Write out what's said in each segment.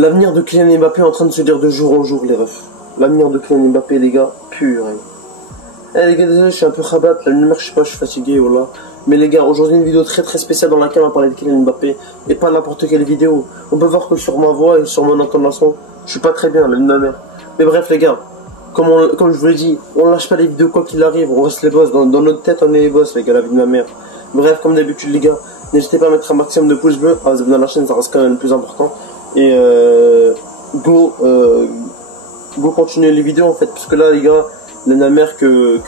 L'avenir de Kylian Mbappé est en train de se dire de jour en jour, les refs. L'avenir de Kylian Mbappé, les gars, pur. Eh les gars, désolé, je suis un peu rabat, la lumière, je sais pas, je suis fatigué, voilà. Mais les gars, aujourd'hui une vidéo très spéciale dans laquelle on va parler de Kylian Mbappé. Et pas n'importe quelle vidéo. On peut voir que sur ma voix et sur mon intonation, je suis pas très bien, même ma mère. Mais bref, les gars, comme je vous l'ai dit, on lâche pas les vidéos quoi qu'il arrive, on reste les boss. Dans notre tête, on est les boss, les gars, la vie de ma mère. Bref, comme d'habitude, les gars, n'hésitez pas à mettre un maximum de pouces bleus. Ah, vous êtes dans la chaîne, ça reste quand même le plus important. Et go continuer les vidéos en fait, parce que là, les gars, la mère que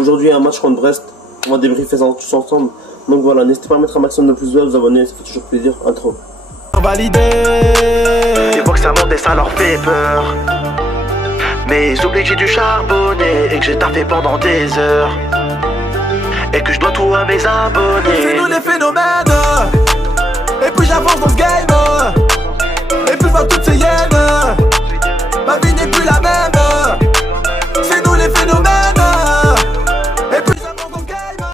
aujourd'hui il y a un match contre Brest, on va débriefer ça tous ensemble. Donc voilà, n'hésitez pas à mettre un maximum de pouces bleus, vous abonner, ça fait toujours plaisir. Intro. Validé. Ils voient que ça monte et ça leur fait peur. Mais ils oublient que j'ai dû charbonner et que j'ai taffé pendant des heures. Et que je dois tout à mes abonnés. C'est nous les phénomènes. Et puis j'avance dans ce game. Et puis je vois toutes ces hyènes. Ma vie n'est plus la même. C'est nous les phénomènes. Et puis j'avance dans ce game.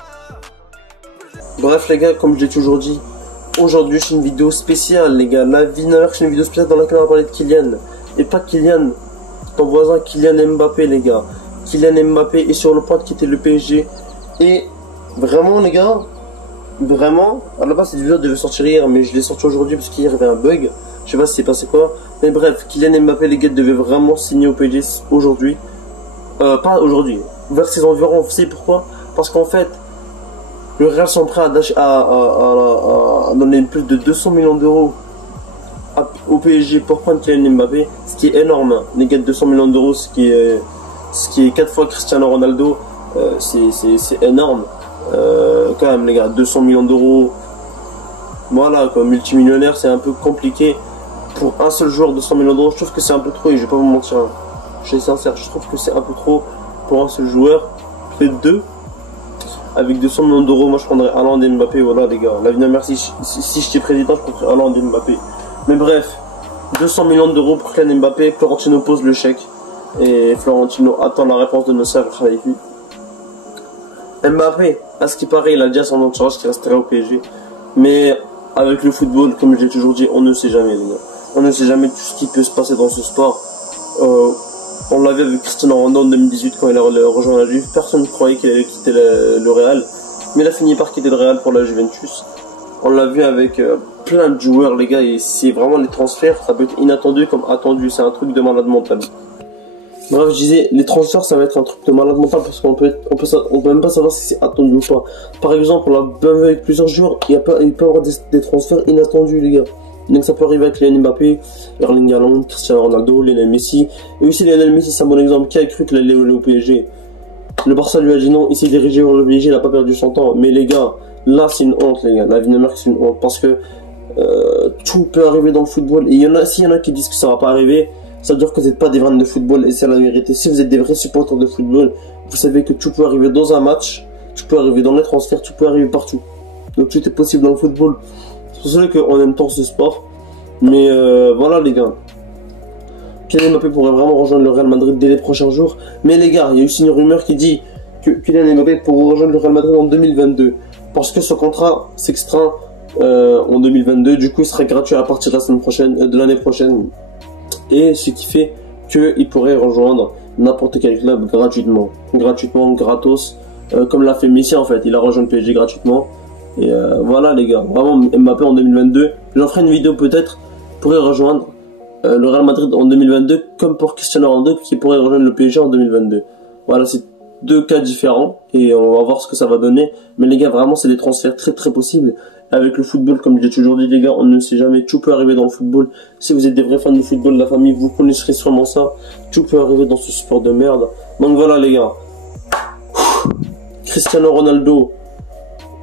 Bref les gars, comme je l'ai toujours dit, aujourd'hui c'est une vidéo spéciale les gars. La vie n'a c'est une vidéo spéciale dans laquelle on va parler de Kylian. Et pas Kylian, ton voisin, Kylian Mbappé les gars. Kylian Mbappé est sur le point de quitter le PSG. Et vraiment les gars, vraiment, à la base cette vidéo devait sortir hier, mais je l'ai sorti aujourd'hui parce qu'hier il y avait un bug. Je sais pas si c'est passé quoi. Mais bref, Kylian Mbappé les gars devait vraiment signer au PSG aujourd'hui. Pas aujourd'hui, vers ses environs. Vous savez pourquoi? Parce qu'en fait, le Real sont prêts à donner plus de 200 millions d'euros au PSG pour prendre Kylian Mbappé, ce qui est énorme, hein. Les gars, 200 millions d'euros, ce qui est 4 fois Cristiano Ronaldo, c'est énorme. Quand même les gars, 200 millions d'euros, voilà quoi, multimillionnaire, c'est un peu compliqué pour un seul joueur. 200 millions d'euros, je trouve que c'est un peu trop, et je vais pas vous mentir, hein. Je suis sincère, je trouve que c'est un peu trop pour un seul joueur, peut-être deux. Avec 200 millions d'euros, moi je prendrais Haaland et Mbappé, voilà les gars. L'avenir, merci, si j'étais président, je prendrais Haaland et Mbappé. Mais bref, 200 millions d'euros pour Kylian Mbappé, Florentino pose le chèque. Et Florentino attend la réponse de Nasser Khelaifi. Mbappé, à ce qui paraît, il a déjà son entourage qui resterait au PSG. Mais avec le football, comme je l'ai toujours dit, on ne sait jamais les gars. On ne sait jamais tout ce qui peut se passer dans ce sport. On l'a vu avec Cristiano Ronaldo en 2018 quand il a rejoint la Juve. Personne ne croyait qu'il allait quitter le Real. Mais il a fini par quitter le Real pour la Juventus. On l'a vu avec plein de joueurs les gars. Et c'est vraiment les transferts, ça peut être inattendu comme attendu. C'est un truc de malade mental. Bref, je disais, les transferts ça va être un truc de malade mental parce qu'on peut même pas savoir si c'est attendu ou pas. Par exemple, on l'a bien vu avec plusieurs joueurs, il peut y avoir des transferts inattendus les gars. Donc ça peut arriver avec Kylian Mbappé, Erling Haaland, Cristiano Ronaldo, Lionel Messi. Et aussi Lionel Messi, c'est un bon exemple. Qui a cru qu'il allait au PSG? Le Barça lui a dit non, il s'est dirigé vers le PSG, il n'a pas perdu son temps. Mais les gars, là c'est une honte les gars. La vie de marque c'est une honte parce que tout peut arriver dans le football. Et s'il y en a qui disent que ça va pas arriver, ça veut dire que vous n'êtes pas des vrais de football et c'est la vérité. Si vous êtes des vrais supporters de football, vous savez que tout peut arriver dans un match, tout peut arriver dans les transferts, tout peut arriver partout. Donc tout est possible dans le football. C'est pour ça qu'on aime tant ce sport. Mais voilà les gars. Kylian Mbappé pourrait vraiment rejoindre le Real Madrid dès les prochains jours. Mais les gars, il y a aussi une rumeur qui dit que Kylian Mbappé pourrait rejoindre le Real Madrid en 2022. Parce que ce contrat s'extrait en 2022. Du coup il serait gratuit à partir de la semaine prochaine, de l'année prochaine. Et ce qui fait qu'il pourrait rejoindre n'importe quel club gratuitement, gratos, comme l'a fait Messi en fait. Il a rejoint le PSG gratuitement. Et voilà les gars, vraiment Mbappé en 2022, j'en ferai une vidéo peut-être, pourrait rejoindre le Real Madrid en 2022, comme pour Cristiano Ronaldo qui pourrait rejoindre le PSG en 2022. Voilà, c'est deux cas différents et on va voir ce que ça va donner. Mais les gars, vraiment c'est des transferts très possibles. Avec le football, comme j'ai toujours dit les gars, on ne sait jamais, tout peut arriver dans le football. Si vous êtes des vrais fans de football de la famille, vous connaisserez sûrement ça. Tout peut arriver dans ce sport de merde. Donc voilà les gars. Cristiano Ronaldo,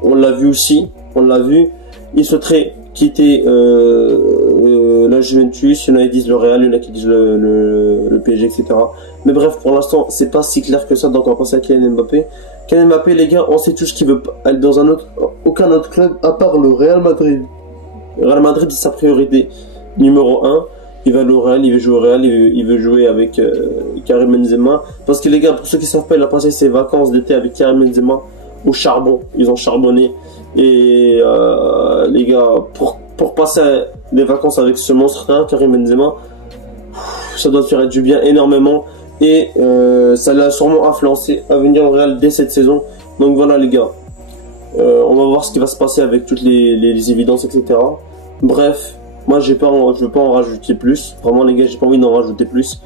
on l'a vu aussi, il souhaiterait quitter la Juventus, il y en a qui disent le Real, il y en a qui disent le PSG, etc. Mais bref, pour l'instant, c'est pas si clair que ça, donc on va passer à Kylian Mbappé. Kylian Mbappé, les gars, on sait tous qu'il veut aller dans aucun autre club à part le Real Madrid. Le Real Madrid, c'est sa priorité numéro 1. Il va aller au Real, il veut jouer au Real, il veut jouer avec Karim Benzema. Parce que les gars, pour ceux qui savent pas, il a passé ses vacances d'été avec Karim Benzema au charbon. Ils ont charbonné. Et les gars, pour passer les vacances avec ce monstre-là, Karim Benzema, ça doit te faire du bien énormément. Et ça l'a sûrement influencé à venir au Real dès cette saison. Donc voilà les gars, on va voir ce qui va se passer avec toutes les évidences, etc. Bref, moi je veux pas en rajouter plus. Vraiment les gars, j'ai pas envie d'en rajouter plus.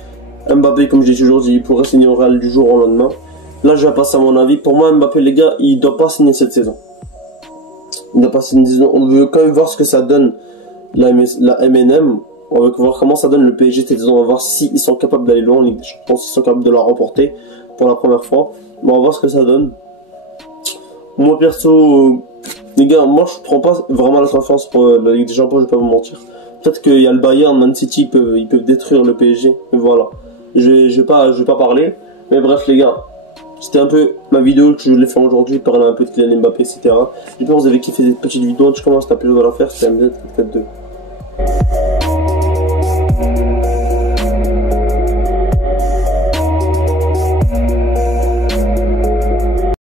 Mbappé, comme j'ai toujours dit, il pourrait signer au Real du jour au lendemain. Là je vais passer à mon avis. Pour moi Mbappé les gars, il doit pas signer cette saison. Il doit pas signer cette saison. On veut quand même voir ce que ça donne la MNM. On va voir comment ça donne le PSG cette saison. On va voir s'ils sont capables d'aller loin. Je pense qu'ils sont capables de la remporter pour la première fois. Mais on va voir ce que ça donne. Moi perso, les gars, moi je prends pas vraiment la confiance pour la Ligue des Champions, je vais pas vous mentir. Peut-être qu'il y a le Bayern, Man City, ils peuvent détruire le PSG. Mais voilà. Je vais pas parler. Mais bref les gars, c'était un peu ma vidéo que je voulais faire aujourd'hui, parler un peu de Kylian Mbappé, etc. J'espère que vous avez kiffé cette petite vidéo. Je commence à taper le à la faire, c'était MZ442.